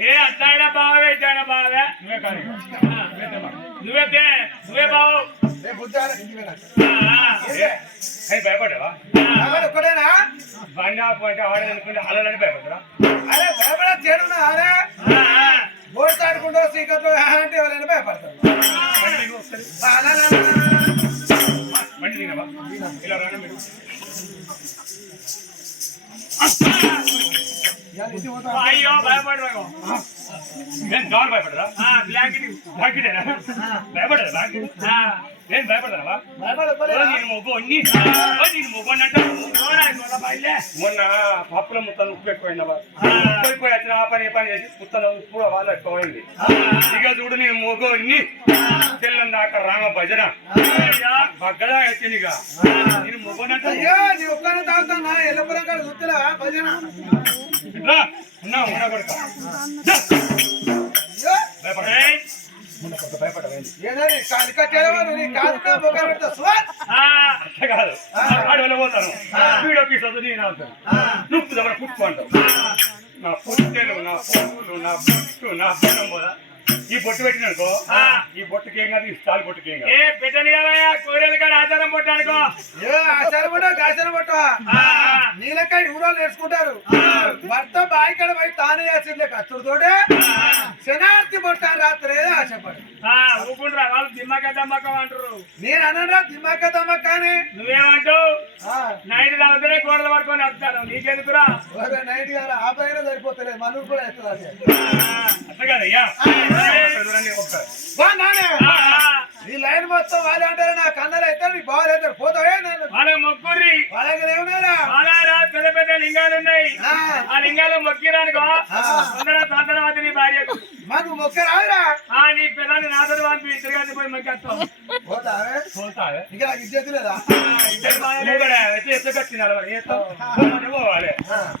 ఏ అట్లా బావే ఇట్లా బావే నువ్వే బావు భయపడ్డావా ఒక్కడేనా బండి ఆపోతే ఆడనుకుంటే అలని భయపడరా అరే భయపడ చేరున్నా అరే బోర్డు ఆడుకుంటూ సీకట్లో అంటే ఎవరైనా భయపడతారు బండి దిగవా ఇలా రాను మీరు అయ్యో భయపడరా నేను డోర్ భయపడరా బ్లాంకెట్ భయపడరా బ్లాంకెట్ నేను భయపడరా నేను మొగ్గుని మొన్న పప్పుల ముత్తలు ఉప్పు ఎక్కువైనవా ఉప్పు వచ్చిన ఆ పని ఏ పని చేసి ముత్తల ఉప్పు వాళ్ళు ఎక్కువైంది ఇక చూడు నేను మొగ్గుని తెల్లం దాకా రామ భజన బగ్గడా వచ్చింది ఇక నేను మొగ్గునంటే నీ ఒక్కనే తాగుతున్నా ఎల్లపురం కాడ గుర్తురా భజన ఉన్నా ఉన్నా కొడుక ఏదని కాలు కట్టేవారు నీ కాలు మొగ్గలు పెడతా సువార్ అట్లా కాదు ఆడవాళ్ళు పోతాను వీడియో పీస్ నేను అవుతాను నువ్వు దగ్గర పుట్టు అంటావు నా పుట్టెలు నా పువ్వులు నా బొట్టు నా బొట్టం పోదా ఈ బొట్టు పెట్టిననుకో ఈ బొట్టుకి ఏం కాదు ఈ స్టాల్ బొట్టుకి ఏం కాదు పెట్టని కూరలు కాదు ఆచారం బొట్టు అనుకో ఆచారం బొట్ట గాచారం బొట్ట నీలకాయ ఊరోళ్ళు నేర్చుకుంటారు భర్త బాయికడ పోయి తానే చేసిందే కచ్చుడుతోటే శనార్థి బొట్ట రాత్రి ఆశపడి ఊకుంటారా వాళ్ళు దిమ్మక దమ్మకం అంటారు నేను అన్నరా దిమ్మక దమ్మక అని నువ్వేమంటావు నైట్ తాగుతూనే కూరలు పట్టుకొని వస్తాను నీకెందుకురా నైట్ గారు ఆ పైన సరిపోతలేదు మనకు కూడా ఎత్తురా అట్లా కాదయ్యా నీ లైన్ మొత్తం వాళ్ళు అంటారు నా కన్నలు అయితే నీ బాగా అవుతారు పోతావే నేను వాళ్ళ మొక్కుర్రి వాళ్ళకి ఏమన్నారా పెద్ద పెద్ద లింగాలు ఉన్నాయి ఆ లింగాలు మొక్కిరానుకో సాధనవాది నీ భార్య మాకు మొక్క రాదురా నీ పిల్లల్ని నాదరు పంపి ఇద్దరు కలిసి పోయి మొక్కేస్తాం పోతావే పోతావే ఇంకా నాకు ఇచ్చేది లేదా ఎత్తు కట్టిన పోవాలి